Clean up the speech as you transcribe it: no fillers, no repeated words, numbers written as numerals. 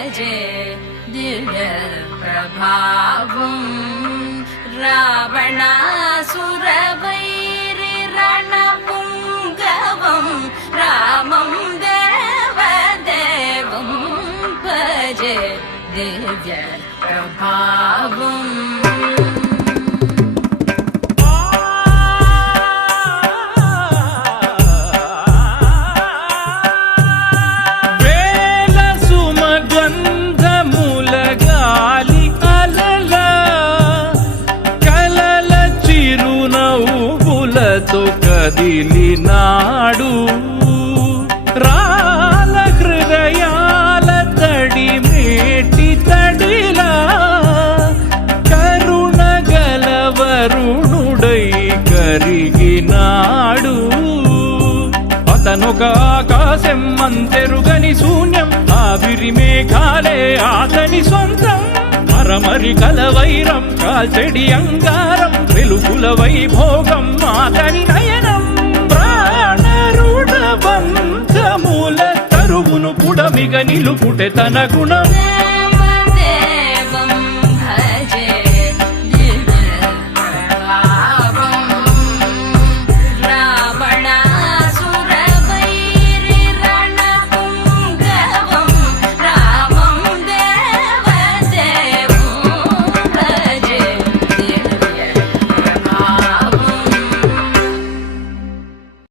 భజే దివ్య ప్రభావం రావణాసురవైరి రణపుంగవం రామం దేవదేవం భజే దివ్య ప్రభావం కదిలినాడు రాల హృదయాల తడి మేటి తడిలా కరుణ గలవరుణుడై కరిగినాడు అతనొక ఆకాశం అంతెరుగని శూన్యం ఆవిరి మేఘాలే అతని సొంతం మరమరి కలవైరం కాల్చెడి అంగారం వెలుగుల వైభోగం అతని నయనం ప్రాణరుణ బంధముల తరువును పుడమిగ నిలుపుటె తన గుణం